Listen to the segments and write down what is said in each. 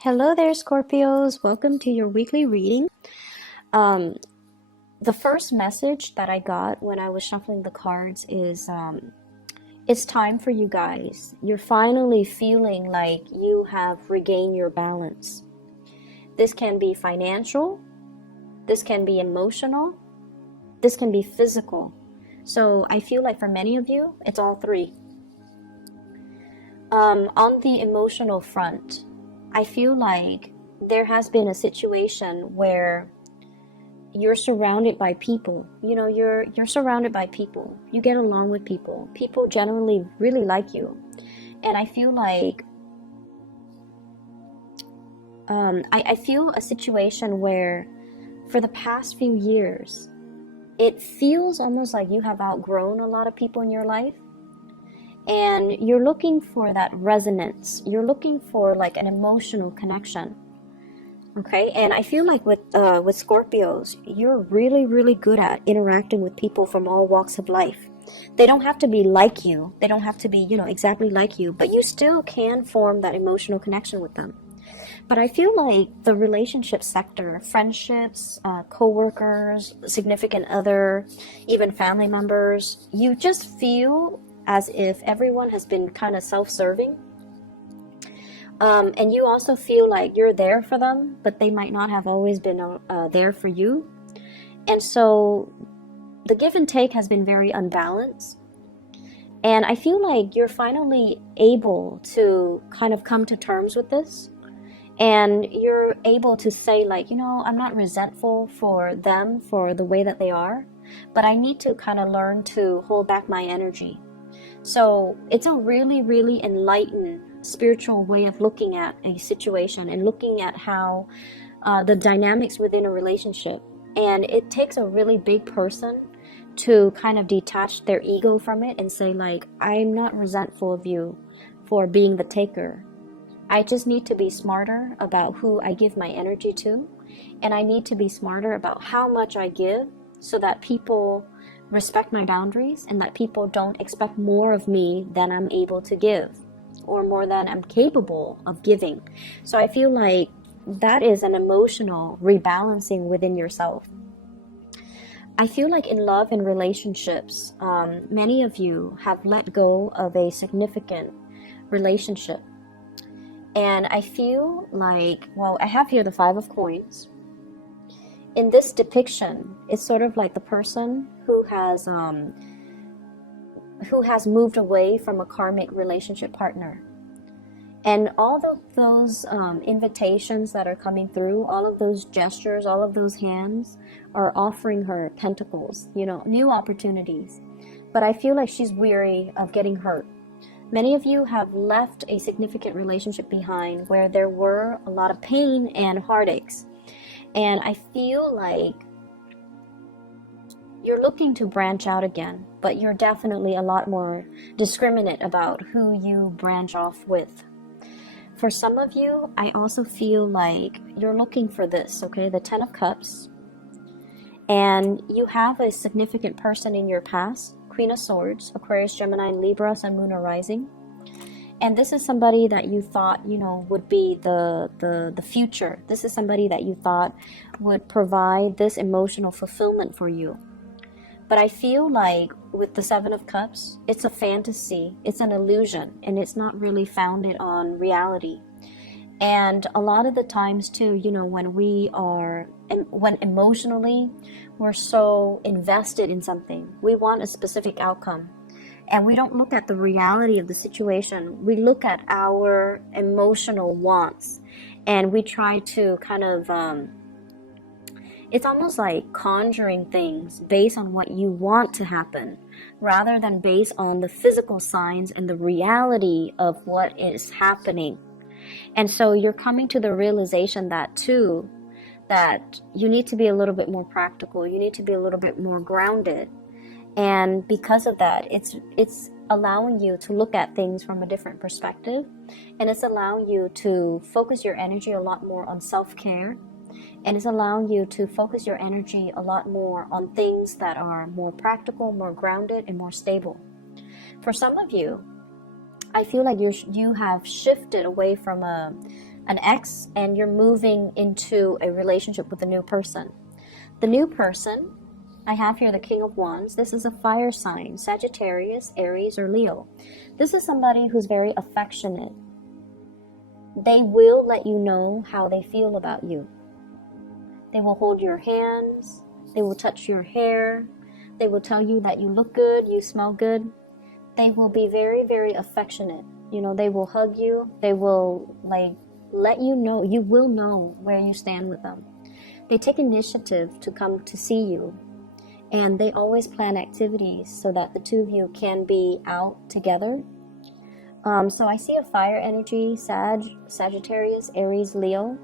Hello there, Scorpios. Welcome to your weekly reading. Um, the first message that I got when I was shuffling the cards is it's time for you guys. You're finally feeling like you have regained your balance. This can be financial, this can be emotional, this can be physical. So I feel like for many of you, it's all three. On the emotional front, I feel like there has been a situation where you're surrounded by people. You're surrounded by people. You get along with people. People generally really like you. And I feel like I feel a situation where for the past few years, it feels almost like you have outgrown a lot of people in your life. And you're looking for that resonance. You're looking for like an emotional connection. Okay, and I feel like with Scorpios, you're really, really good at interacting with people from all walks of life. They don't have to be like you. They don't have to be, exactly like you, but you still can form that emotional connection with them. But I feel like the relationship sector, friendships, co-workers, significant other, even family members, you just feel as if everyone has been kind of self-serving. And you also feel like you're there for them, but they might not have always been there for you. And so the give and take has been very unbalanced. And I feel like you're finally able to kind of come to terms with this. And you're able to say like, I'm not resentful for them for the way that they are, but I need to kind of learn to hold back my energy. So it's a really, really enlightened spiritual way of looking at a situation and looking at how the dynamics within a relationship. And it takes a really big person to kind of detach their ego from it and say like, I'm not resentful of you for being the taker. I just need to be smarter about who I give my energy to. And I need to be smarter about how much I give so that people respect my boundaries and that people don't expect more of me than I'm able to give or more than I'm capable of giving. So I feel like that is an emotional rebalancing within yourself. I feel like in love and relationships, many of you have let go of a significant relationship. And I feel like, well, I have here the Five of Coins. In this depiction, it's sort of like the person who has moved away from a karmic relationship partner. And all of those invitations that are coming through, all of those gestures, all of those hands are offering her pentacles, new opportunities. But I feel like she's weary of getting hurt. Many of you have left a significant relationship behind where there were a lot of pain and heartaches. And I feel like you're looking to branch out again, but you're definitely a lot more discriminate about who you branch off with. For some of you, I also feel like you're looking for this, okay? The Ten of Cups. And you have a significant person in your past, Queen of Swords, Aquarius, Gemini, and Libra, Sun, Moon, or Rising. And this is somebody that you thought, would be the future. This is somebody that you thought would provide this emotional fulfillment for you. But I feel like with the Seven of Cups, it's a fantasy, it's an illusion, and it's not really founded on reality. And a lot of the times too, when emotionally we're so invested in something, we want a specific outcome. And we don't look at the reality of the situation. We look at our emotional wants and we try to kind of, it's almost like conjuring things based on what you want to happen rather than based on the physical signs and the reality of what is happening. And so you're coming to the realization that too, that you need to be a little bit more practical. You need to be a little bit more grounded. And because of that, it's allowing you to look at things from a different perspective. And it's allowing you to focus your energy a lot more on self-care. And it's allowing you to focus your energy a lot more on things that are more practical, more grounded, and more stable. For some of you, I feel like you have shifted away from a an ex, and you're moving into a relationship with a new person. The new person, I have here the King of Wands. This is a fire sign, Sagittarius, Aries, or Leo. This is somebody who's very affectionate. They will let you know how they feel about you. They will hold your hands. They will touch your hair. They will tell you that you look good, you smell good. They will be very, very affectionate. You know, they will hug you. They will let you know, you will know where you stand with them. They take initiative to come to see you. And they always plan activities so that the two of you can be out together. So I see a fire energy, Sagittarius, Aries, Leo.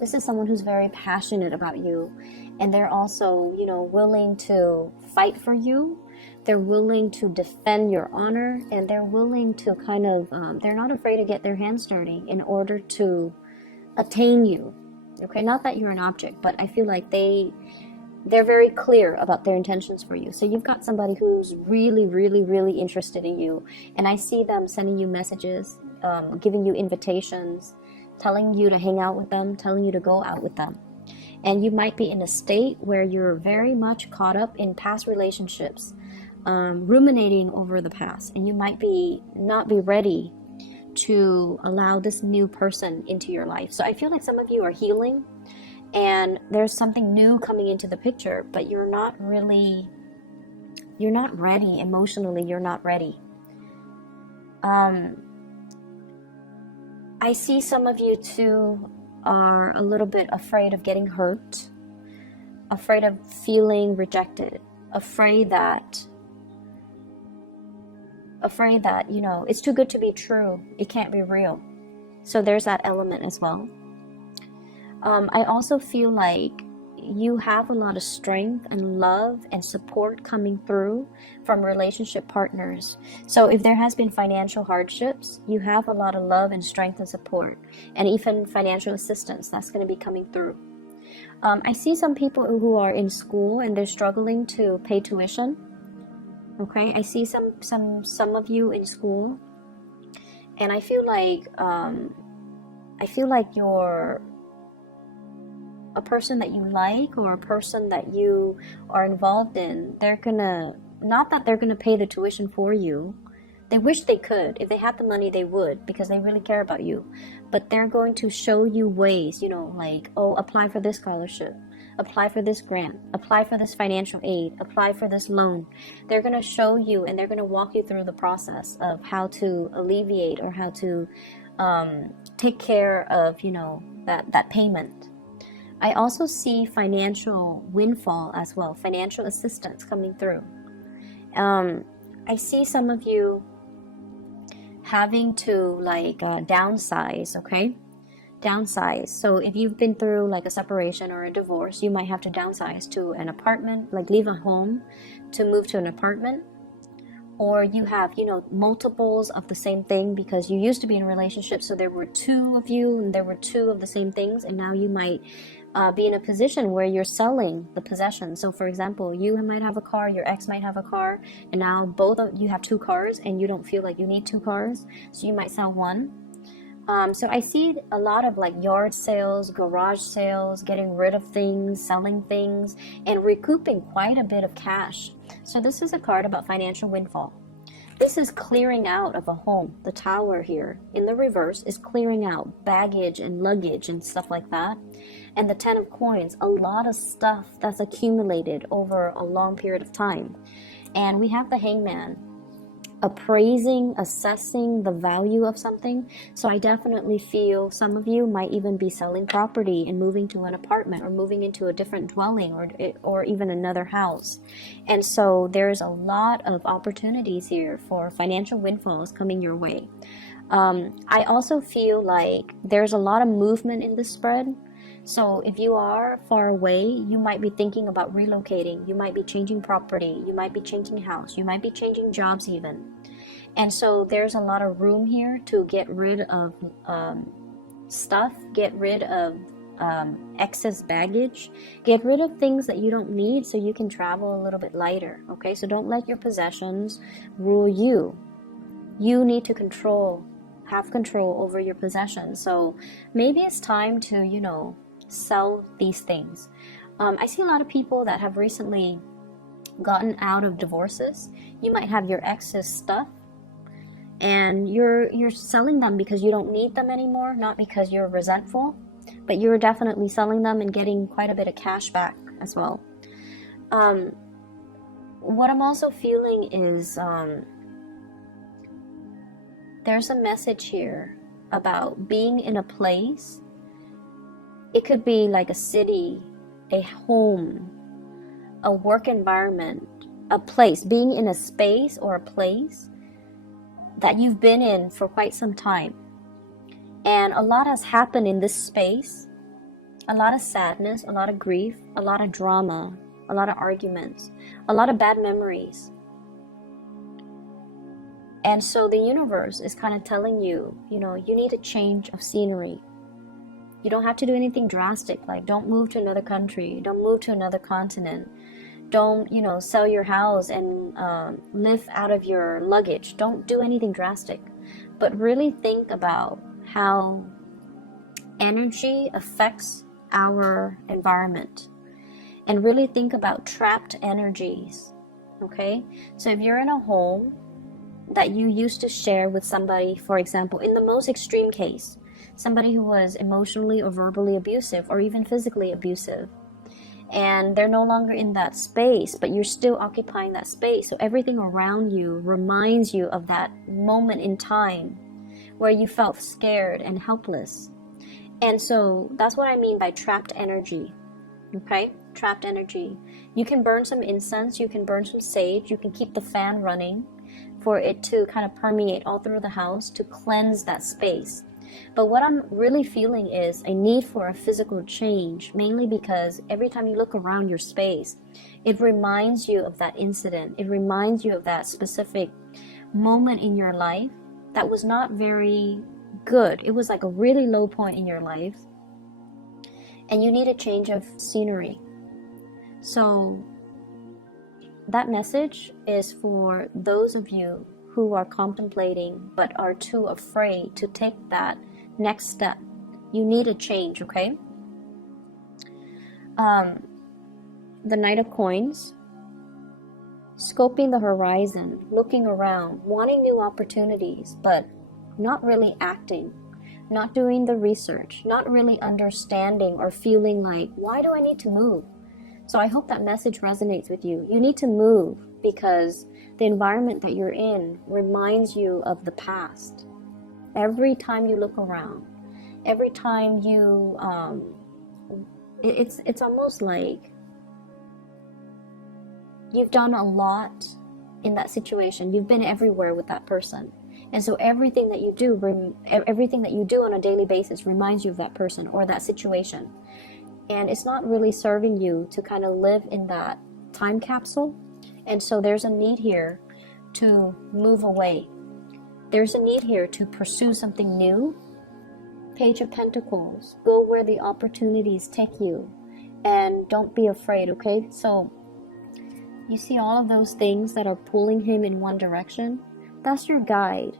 This is someone who's very passionate about you. And they're also, you know, willing to fight for you. They're willing to defend your honor. And they're willing to kind of, they're not afraid to get their hands dirty in order to attain you. Okay, not that you're an object, but I feel like they're very clear about their intentions for you. So you've got somebody who's really, really, really interested in you. And I see them sending you messages, giving you invitations, telling you to hang out with them, telling you to go out with them. And you might be in a state where you're very much caught up in past relationships, ruminating over the past. And you might not be ready to allow this new person into your life. So I feel like some of you are healing. And there's something new coming into the picture, but you're not ready emotionally. You're not ready. I see some of you too are a little bit afraid of getting hurt, afraid of feeling rejected, afraid that, you know, it's too good to be true. It can't be real. So there's that element as well. I also feel like you have a lot of strength and love and support coming through from relationship partners. So if there has been financial hardships, you have a lot of love and strength and support, and even financial assistance that's going to be coming through. I see some people who are in school and they're struggling to pay tuition. Okay, I see some of you in school, and I feel like you're a person that you like, or a person that you are involved in. Not that they're gonna pay the tuition for you. They wish they could. If they had the money, they would, because they really care about you. But they're going to show you ways, you know, like, oh, apply for this scholarship, apply for this grant, apply for this financial aid, apply for this loan. They're going to show you, and they're going to walk you through the process of how to alleviate or how to take care of, you know, that payment. I also see financial windfall as well, financial assistance coming through. I see some of you having to downsize, okay? Downsize. So if you've been through like a separation or a divorce, you might have to downsize to an apartment, like leave a home to move to an apartment. Or you have, you know, multiples of the same thing because you used to be in a relationship, so there were two of you and there were two of the same things, and now you might be in a position where you're selling the possession. So for example, you might have a car, your ex might have a car, and now both of you have two cars and you don't feel like you need two cars, so you might sell one. So I see a lot of like yard sales, garage sales, getting rid of things, selling things, and recouping quite a bit of cash. So this is a card about financial windfall. This is clearing out of a home. The Tower here in the reverse is clearing out baggage and luggage and stuff like that. And the Ten of Coins, a lot of stuff that's accumulated over a long period of time. And we have the Hangman, appraising, assessing the value of something. So I definitely feel some of you might even be selling property and moving to an apartment or moving into a different dwelling or even another house. And so there's a lot of opportunities here for financial windfalls coming your way. I also feel like there's a lot of movement in this spread. So if you are far away, you might be thinking about relocating. You might be changing property. You might be changing house. You might be changing jobs even. And so there's a lot of room here to get rid of stuff, get rid of excess baggage, get rid of things that you don't need so you can travel a little bit lighter. Okay, so don't let your possessions rule you. You need to control have control over your possessions. So maybe it's time to, you know, sell these things. I see a lot of people that have recently gotten out of divorces. You might have your ex's stuff, and you're selling them because you don't need them anymore, not because you're resentful, but you're definitely selling them and getting quite a bit of cash back as well. What I'm also feeling is there's a message here about being in a place. It could be like a city, a home, a work environment, a place, being in a space or a place that you've been in for quite some time. And a lot has happened in this space. A lot of sadness, a lot of grief, a lot of drama, a lot of arguments, a lot of bad memories. And so the universe is kind of telling you, you know, you need a change of scenery. You don't have to do anything drastic, like don't move to another country, don't move to another continent, don't, you know, sell your house and live out of your luggage. Don't do anything drastic, but really think about how energy affects our environment, and really think about trapped energies. Okay, so if you're in a home that you used to share with somebody, for example, in the most extreme case, somebody who was emotionally or verbally abusive or even physically abusive, and they're no longer in that space, but you're still occupying that space, so everything around you reminds you of that moment in time where you felt scared and helpless. And so that's what I mean by trapped energy. Okay, trapped energy. You can burn some incense, you can burn some sage, you can keep the fan running for it to kind of permeate all through the house to cleanse that space. But what I'm really feeling is a need for a physical change, mainly because every time you look around your space, it reminds you of that incident. It reminds you of that specific moment in your life that was not very good. It was like a really low point in your life, and you need a change of scenery. So that message is for those of you who are contemplating but are too afraid to take that next step. You need a change, okay? The Knight of Coins, scoping the horizon, looking around, wanting new opportunities, but not really acting, not doing the research, not really understanding or feeling like, why do I need to move? So I hope that message resonates with you. You need to move because the environment that you're in reminds you of the past. Every time you look around, every time you, it's almost like you've done a lot in that situation. You've been everywhere with that person. And so everything that you do on a daily basis reminds you of that person or that situation. And it's not really serving you to kind of live in that time capsule. And so there's a need here to move away. There's a need here to pursue something new. Page of Pentacles. Go where the opportunities take you. And don't be afraid, okay? So you see all of those things that are pulling him in one direction? That's your guide.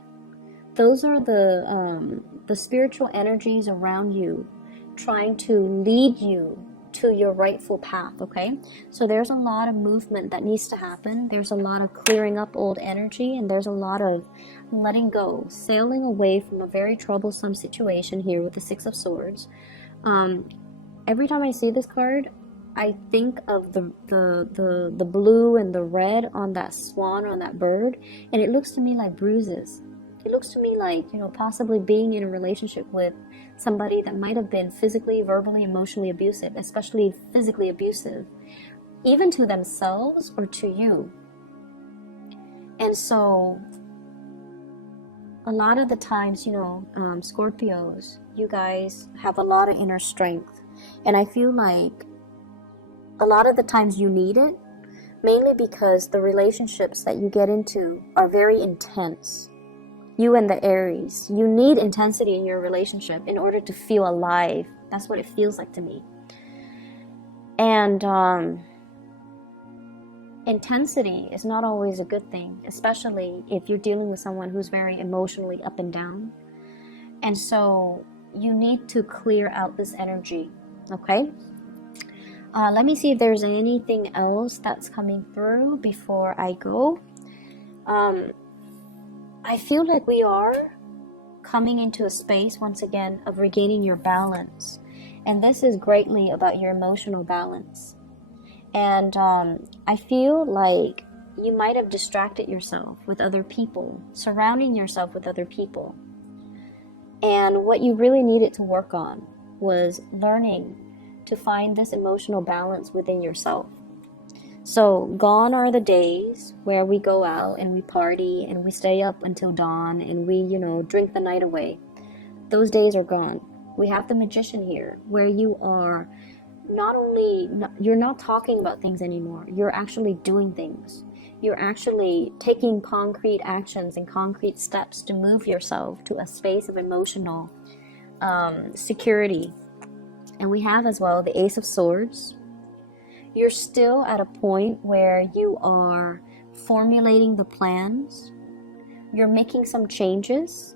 Those are the spiritual energies around you trying to lead you to your rightful path, okay? So there's a lot of movement that needs to happen. There's a lot of clearing up old energy, and there's a lot of letting go, sailing away from a very troublesome situation here with the Six of Swords. Every time I see this card, I think of the blue and the red on that swan, on that bird, and it looks to me like bruises. It looks to me like, possibly being in a relationship with somebody that might have been physically, verbally, emotionally abusive, especially physically abusive, even to themselves or to you. And so a lot of the times, Scorpios, you guys have a lot of inner strength. And I feel like a lot of the times you need it, mainly because the relationships that you get into are very intense. You and the Aries, you need intensity in your relationship in order to feel alive. That's what it feels like to me. And intensity is not always a good thing, especially if you're dealing with someone who's very emotionally up and down. And so you need to clear out this energy, okay? Let me see if there's anything else that's coming through before I go. I feel like we are coming into a space, once again, of regaining your balance. And this is greatly about your emotional balance. And I feel like you might have distracted yourself with other people, surrounding yourself with other people. And what you really needed to work on was learning to find this emotional balance within yourself. So gone are the days where we go out and we party and we stay up until dawn and we, drink the night away. Those days are gone. We have the magician here, where you are you're not talking about things anymore. You're actually doing things. You're actually taking concrete actions and concrete steps to move yourself to a space of emotional security. And we have as well the Ace of Swords. You're still at a point where you are formulating the plans. You're making some changes.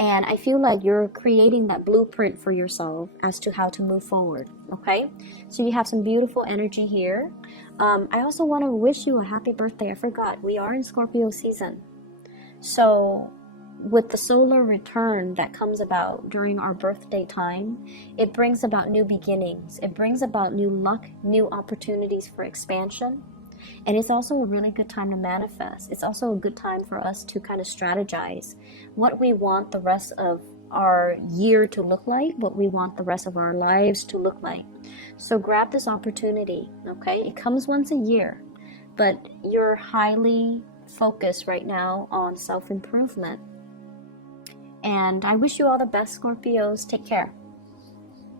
And I feel like you're creating that blueprint for yourself as to how to move forward, okay? So you have some beautiful energy here. I also want to wish you a happy birthday. I forgot, we are in Scorpio season. So with the solar return that comes about during our birthday time, it brings about new beginnings. It brings about new luck, new opportunities for expansion. And it's also a really good time to manifest. It's also a good time for us to kind of strategize what we want the rest of our year to look like, what we want the rest of our lives to look like. So grab this opportunity, okay? It comes once a year, but you're highly focused right now on self-improvement. And I wish you all the best, Scorpios. Take care.